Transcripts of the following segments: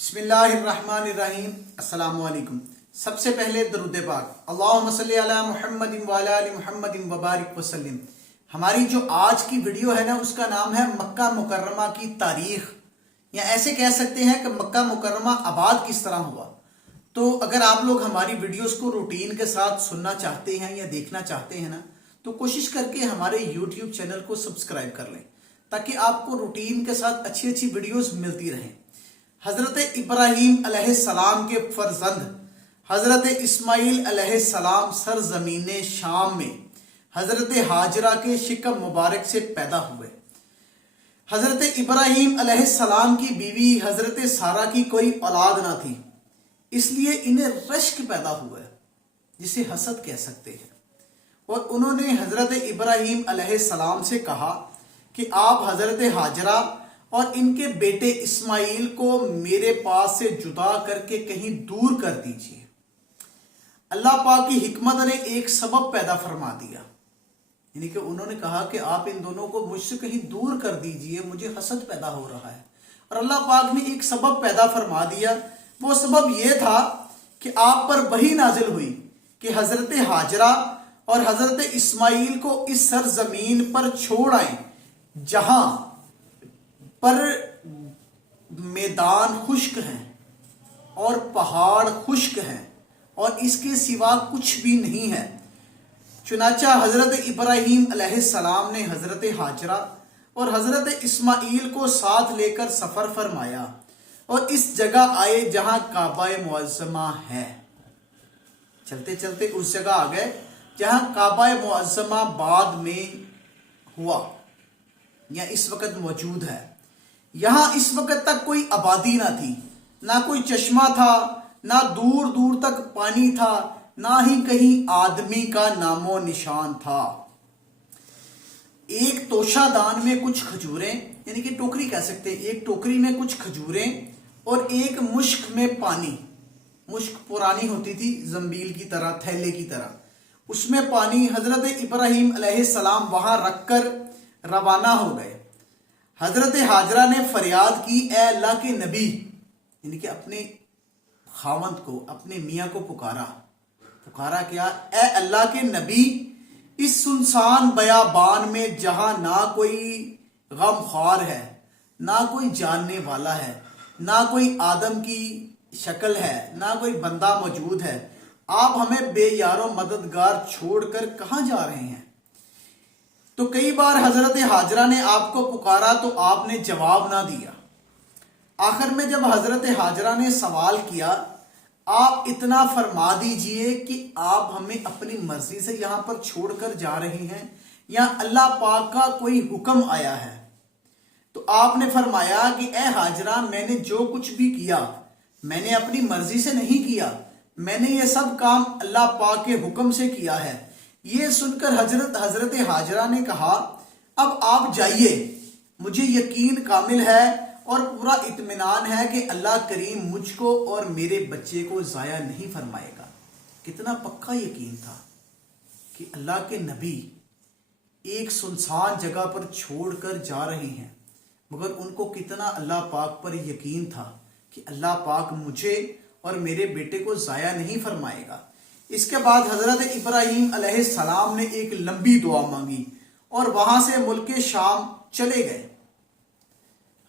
بسم اللہ الرحمن الرحیم۔ السلام علیکم۔ سب سے پہلے درود پاک، اللہم صلی علی محمد وعلی آل محمد وبارک وسلم۔ ہماری جو آج کی ویڈیو ہے نا، اس کا نام ہے مکہ مکرمہ کی تاریخ، یا ایسے کہہ سکتے ہیں کہ مکہ مکرمہ آباد کس طرح ہوا۔ تو اگر آپ لوگ ہماری ویڈیوز کو روٹین کے ساتھ سننا چاہتے ہیں یا دیکھنا چاہتے ہیں نا، تو کوشش کر کے ہمارے یوٹیوب چینل کو سبسکرائب کر لیں، تاکہ آپ کو روٹین کے ساتھ اچھی اچھی ویڈیوز ملتی رہیں۔ حضرت ابراہیم علیہ السلام کے فرزند حضرت اسماعیل علیہ السلام سرزمین شام میں حضرت ہاجرہ کے شکم مبارک سے پیدا ہوئے۔ حضرت ابراہیم علیہ السلام کی بیوی حضرت سارہ کی کوئی اولاد نہ تھی، اس لیے انہیں رشک پیدا ہوا ہے، جسے حسد کہہ سکتے ہیں۔ اور انہوں نے حضرت ابراہیم علیہ السلام سے کہا کہ آپ حضرت ہاجرہ اور ان کے بیٹے اسماعیل کو میرے پاس سے جدا کر کے کہیں دور کر دیجئے۔ اللہ پاک کی حکمت نے ایک سبب پیدا فرما دیا، یعنی کہ انہوں نے کہا کہ آپ ان دونوں کو مجھ سے کہیں دور کر دیجئے، مجھے حسد پیدا ہو رہا ہے۔ اور اللہ پاک نے ایک سبب پیدا فرما دیا، وہ سبب یہ تھا کہ آپ پر وحی نازل ہوئی کہ حضرت ہاجرہ اور حضرت اسماعیل کو اس سرزمین پر چھوڑ آئیں جہاں پر میدان خشک ہیں اور پہاڑ خشک ہیں اور اس کے سوا کچھ بھی نہیں ہے۔ چنانچہ حضرت ابراہیم علیہ السلام نے حضرت ہاجرہ اور حضرت اسماعیل کو ساتھ لے کر سفر فرمایا اور اس جگہ آئے جہاں کعبہ معظمہ ہے۔ چلتے چلتے اس جگہ آ گئے جہاں کعبہ معظمہ بعد میں ہوا یا اس وقت موجود ہے۔ یہاں اس وقت تک کوئی آبادی نہ تھی، نہ کوئی چشمہ تھا، نہ دور دور تک پانی تھا، نہ ہی کہیں آدمی کا نام و نشان تھا۔ ایک توشہ دان میں کچھ کھجوریں، یعنی کہ ٹوکری کہہ سکتے ہیں، ایک ٹوکری میں کچھ کھجوریں اور ایک مشک میں پانی۔ مشک پرانی ہوتی تھی، زنبیل کی طرح، تھیلے کی طرح، اس میں پانی۔ حضرت ابراہیم علیہ السلام وہاں رکھ کر روانہ ہو گئے۔ حضرت ہاجرہ نے فریاد کی، اے اللہ کے نبی، یعنی کہ اپنے خاوند کو، اپنے میاں کو پکارا کیا؟ اے اللہ کے نبی، اس سنسان بیابان میں جہاں نہ کوئی غم خوار ہے، نہ کوئی جاننے والا ہے، نہ کوئی آدم کی شکل ہے، نہ کوئی بندہ موجود ہے، آپ ہمیں بے یار و مددگار چھوڑ کر کہاں جا رہے ہیں؟ تو کئی بار حضرت ہاجرہ نے آپ کو پکارا تو آپ نے جواب نہ دیا۔ آخر میں جب حضرت ہاجرہ نے سوال کیا، آپ اتنا فرما دیجئے کہ آپ ہمیں اپنی مرضی سے یہاں پر چھوڑ کر جا رہے ہیں یا اللہ پاک کا کوئی حکم آیا ہے؟ تو آپ نے فرمایا کہ اے ہاجرہ، میں نے جو کچھ بھی کیا، میں نے اپنی مرضی سے نہیں کیا، میں نے یہ سب کام اللہ پاک کے حکم سے کیا ہے۔ یہ سن کر حضرت ہاجرہ نے کہا، اب آپ جائیے، مجھے یقین کامل ہے اور پورا اطمینان ہے کہ اللہ کریم مجھ کو اور میرے بچے کو ضائع نہیں فرمائے گا۔ کتنا پکا یقین تھا کہ اللہ کے نبی ایک سنسان جگہ پر چھوڑ کر جا رہے ہیں، مگر ان کو کتنا اللہ پاک پر یقین تھا کہ اللہ پاک مجھے اور میرے بیٹے کو ضائع نہیں فرمائے گا۔ اس کے بعد حضرت ابراہیم علیہ السلام نے ایک لمبی دعا مانگی اور وہاں سے ملک شام چلے گئے۔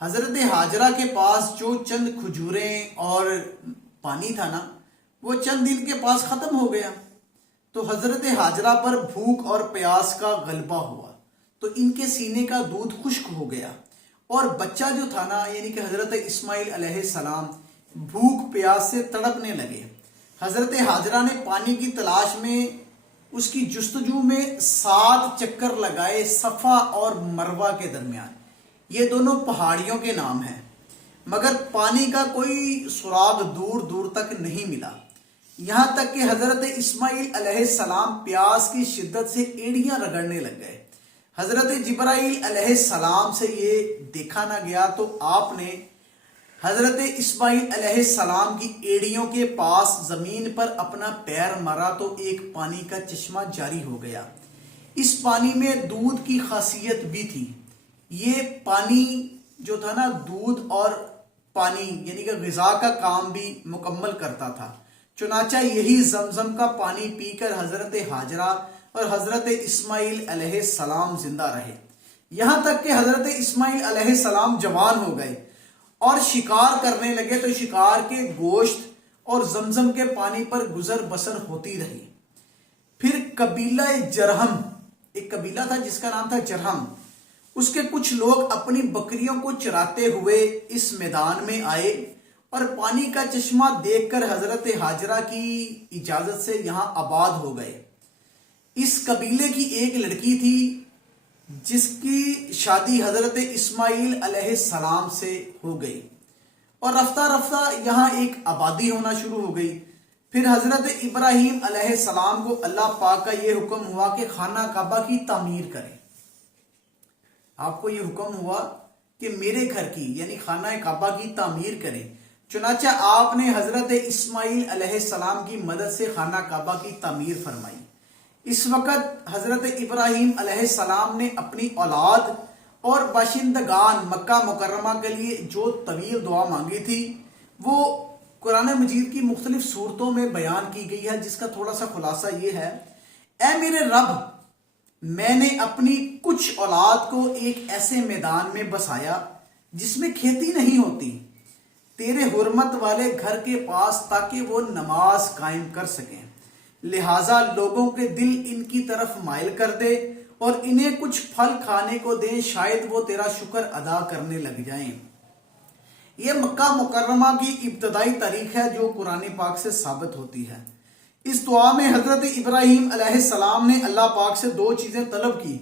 حضرت ہاجرہ کے پاس جو چند کھجوریں اور پانی تھا نا، وہ چند دن کے پاس ختم ہو گیا۔ تو حضرت ہاجرہ پر بھوک اور پیاس کا غلبہ ہوا، تو ان کے سینے کا دودھ خشک ہو گیا، اور بچہ جو تھا نا، یعنی کہ حضرت اسماعیل علیہ السلام، بھوک پیاس سے تڑپنے لگے۔ حضرت ہاجرہ نے پانی کی تلاش میں اس کی جستجو میں 7 چکر لگائے، صفا اور مروہ کے درمیان۔ یہ دونوں پہاڑیوں کے نام ہیں، مگر پانی کا کوئی سراغ دور دور تک نہیں ملا، یہاں تک کہ حضرت اسماعیل علیہ السلام پیاس کی شدت سے ایڑیاں رگڑنے لگ گئے۔ حضرت جبرائیل علیہ السلام سے یہ دیکھا نہ گیا، تو آپ نے حضرت اسماعیل علیہ السلام کی ایڑیوں کے پاس زمین پر اپنا پیر مارا تو ایک پانی کا چشمہ جاری ہو گیا۔ اس پانی میں دودھ کی خاصیت بھی تھی۔ یہ پانی جو تھا نا، دودھ اور پانی یعنی کہ غذا کا کام بھی مکمل کرتا تھا۔ چنانچہ یہی زمزم کا پانی پی کر حضرت ہاجرہ اور حضرت اسماعیل علیہ السلام زندہ رہے، یہاں تک کہ حضرت اسماعیل علیہ السلام جوان ہو گئے اور شکار کرنے لگے تو شکار کے گوشت اور زمزم کے پانی پر گزر بسر ہوتی رہی۔ پھر قبیلہ جرہم، ایک قبیلہ تھا جس کا نام تھا جرہم، اس کے کچھ لوگ اپنی بکریوں کو چراتے ہوئے اس میدان میں آئے اور پانی کا چشمہ دیکھ کر حضرت ہاجرہ کی اجازت سے یہاں آباد ہو گئے۔ اس قبیلے کی ایک لڑکی تھی جس کی شادی حضرت اسماعیل علیہ السلام سے ہو گئی اور رفتہ رفتہ یہاں ایک آبادی ہونا شروع ہو گئی۔ پھر حضرت ابراہیم علیہ السلام کو اللہ پاک کا یہ حکم ہوا کہ خانہ کعبہ کی تعمیر کریں۔ آپ کو یہ حکم ہوا کہ میرے گھر کی یعنی خانہ کعبہ کی تعمیر کریں۔ چنانچہ آپ نے حضرت اسماعیل علیہ السلام کی مدد سے خانہ کعبہ کی تعمیر فرمائی۔ اس وقت حضرت ابراہیم علیہ السلام نے اپنی اولاد اور باشندگان مکہ مکرمہ کے لیے جو طویل دعا مانگی تھی وہ قرآن مجید کی مختلف صورتوں میں بیان کی گئی ہے، جس کا تھوڑا سا خلاصہ یہ ہے: اے میرے رب، میں نے اپنی کچھ اولاد کو ایک ایسے میدان میں بسایا جس میں کھیتی نہیں ہوتی، تیرے حرمت والے گھر کے پاس، تاکہ وہ نماز قائم کر سکیں، لہٰذا لوگوں کے دل ان کی طرف مائل کر دے اور انہیں کچھ پھل کھانے کو دیں، شاید وہ تیرا شکر ادا کرنے لگ جائیں۔ یہ مکہ مکرمہ کی ابتدائی تاریخ ہے جو قرآن پاک سے ثابت ہوتی ہے۔ اس دعا میں حضرت ابراہیم علیہ السلام نے اللہ پاک سے دو چیزیں طلب کی،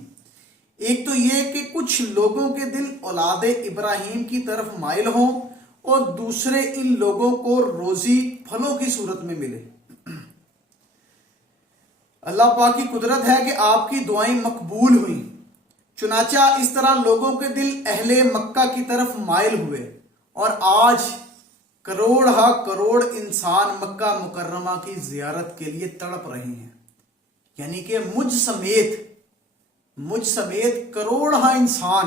ایک تو یہ کہ کچھ لوگوں کے دل اولاد ابراہیم کی طرف مائل ہوں اور دوسرے ان لوگوں کو روزی پھلوں کی صورت میں ملے۔ اللہ پاک کی قدرت ہے کہ آپ کی دعائیں مقبول ہوئیں، چنانچہ اس طرح لوگوں کے دل اہل مکہ کی طرف مائل ہوئے اور آج کروڑ ہا کروڑ انسان مکہ مکرمہ کی زیارت کے لیے تڑپ رہے ہیں، یعنی کہ مجھ سمیت کروڑ ہا انسان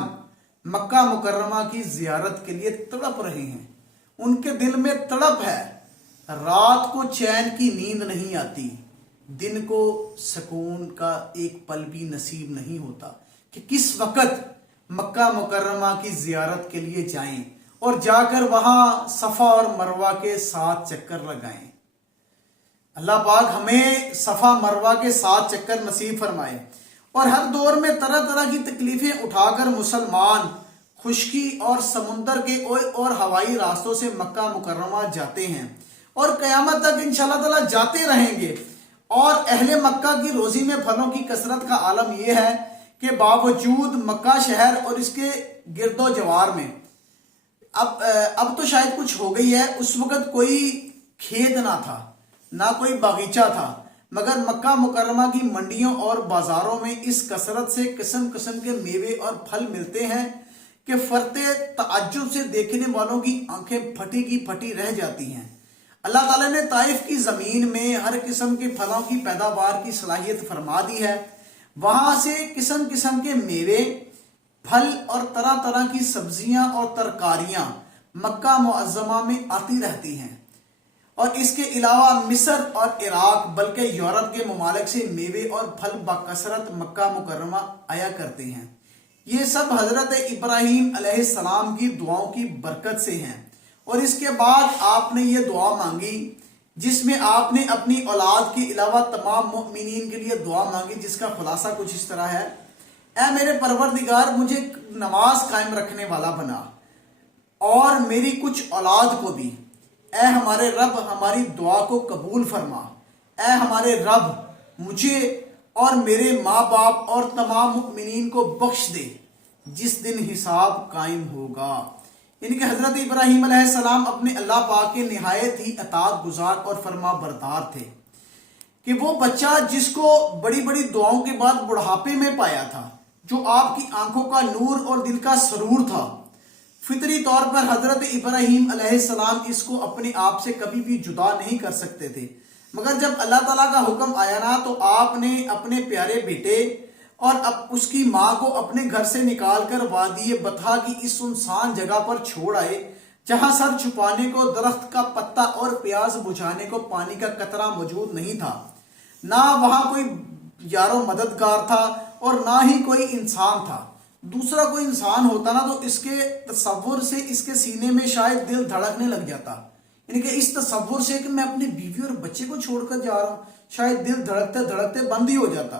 مکہ مکرمہ کی زیارت کے لیے تڑپ رہے ہیں۔ ان کے دل میں تڑپ ہے، رات کو چین کی نیند نہیں آتی، دن کو سکون کا ایک پل بھی نصیب نہیں ہوتا کہ کس وقت مکہ مکرمہ کی زیارت کے لیے جائیں اور جا کر وہاں صفا اور مروہ کے 7 چکر لگائیں۔ اللہ پاک ہمیں صفا مروہ کے 7 چکر نصیب فرمائے۔ اور ہر دور میں طرح طرح کی تکلیفیں اٹھا کر مسلمان خشکی اور سمندر کے اور ہوائی راستوں سے مکہ مکرمہ جاتے ہیں اور قیامت تک انشاءاللہ تعالی جاتے رہیں گے۔ اور اہل مکہ کی روزی میں پھلوں کی کثرت کا عالم یہ ہے کہ باوجود مکہ شہر اور اس کے گرد و جوار میں اب تو شاید کچھ ہو گئی ہے، اس وقت کوئی کھیت نہ تھا، نہ کوئی باغیچہ تھا، مگر مکہ مکرمہ کی منڈیوں اور بازاروں میں اس کثرت سے قسم قسم کے میوے اور پھل ملتے ہیں کہ فرتے تعجب سے دیکھنے والوں کی آنکھیں پھٹی کی پھٹی رہ جاتی ہیں۔ اللہ تعالیٰ نے طائف کی زمین میں ہر قسم کے پھلوں کی پیداوار کی صلاحیت فرما دی ہے، وہاں سے قسم قسم کے میوے، پھل اور طرح طرح کی سبزیاں اور ترکاریاں مکہ معظمہ میں آتی رہتی ہیں۔ اور اس کے علاوہ مصر اور عراق بلکہ یورپ کے ممالک سے میوے اور پھل بکثرت مکہ مکرمہ آیا کرتے ہیں۔ یہ سب حضرت ابراہیم علیہ السلام کی دعاؤں کی برکت سے ہیں۔ اور اس کے بعد آپ نے یہ دعا مانگی جس میں آپ نے اپنی اولاد کے علاوہ تمام مؤمنین کے لیے دعا مانگی، جس کا خلاصہ کچھ اس طرح ہے: اے میرے پروردگار، مجھے نماز قائم رکھنے والا بنا اور میری کچھ اولاد کو بھی۔ اے ہمارے رب، ہماری دعا کو قبول فرما۔ اے ہمارے رب، مجھے اور میرے ماں باپ اور تمام مؤمنین کو بخش دے جس دن حساب قائم ہوگا۔ یعنی کہ حضرت ابراہیم علیہ السلام اپنے اللہ پاک کے نہایت ہی اطاعت گزار اور فرما بردار تھے کہ وہ بچہ جس کو بڑی بڑی دعاؤں کے بعد بڑھاپے میں پایا تھا، جو آپ کی آنکھوں کا نور اور دل کا سرور تھا، فطری طور پر حضرت ابراہیم علیہ السلام اس کو اپنے آپ سے کبھی بھی جدا نہیں کر سکتے تھے، مگر جب اللہ تعالیٰ کا حکم آیا نا تو آپ نے اپنے پیارے بیٹے اور اب اس کی ماں کو اپنے گھر سے نکال کر وادی بطحا کی اس سنسان جگہ پر چھوڑ آئے جہاں سر چھپانے کو درخت کا پتا اور پیاس بجھانے کو پانی کا قطرہ موجود نہیں تھا، نہ وہاں کوئی یارو مددگار تھا اور نہ ہی کوئی انسان تھا۔ دوسرا کوئی انسان ہوتا نا تو اس کے تصور سے اس کے سینے میں شاید دل دھڑکنے لگ جاتا، یعنی کہ اس تصور سے کہ میں اپنی بیوی اور بچے کو چھوڑ کر جا رہا ہوں، شاید دل دھڑکتے دھڑکتے بند ہی ہو جاتا،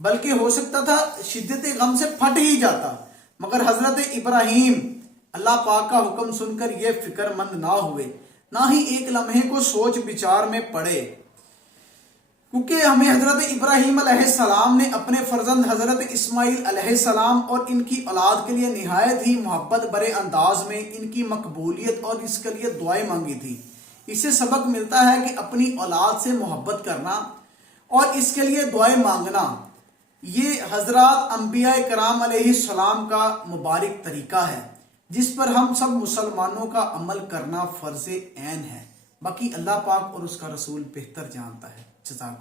بلکہ ہو سکتا تھا شدت غم سے پھٹ ہی جاتا۔ مگر حضرت ابراہیم اللہ پاک کا حکم سن کر یہ فکر مند نہ ہوئے، نہ ہی ایک لمحے کو سوچ بچار میں پڑے، کیونکہ ہمیں حضرت ابراہیم علیہ السلام نے اپنے فرزند حضرت اسماعیل علیہ السلام اور ان کی اولاد کے لیے نہایت ہی محبت برے انداز میں ان کی مقبولیت اور اس کے لیے دعائیں مانگی تھی۔ اس سے سبق ملتا ہے کہ اپنی اولاد سے محبت کرنا اور اس کے لیے دعائیں مانگنا یہ حضرات انبیاء کرام علیہ السلام کا مبارک طریقہ ہے، جس پر ہم سب مسلمانوں کا عمل کرنا فرض عین ہے۔ باقی اللہ پاک اور اس کا رسول بہتر جانتا ہے۔ جزاک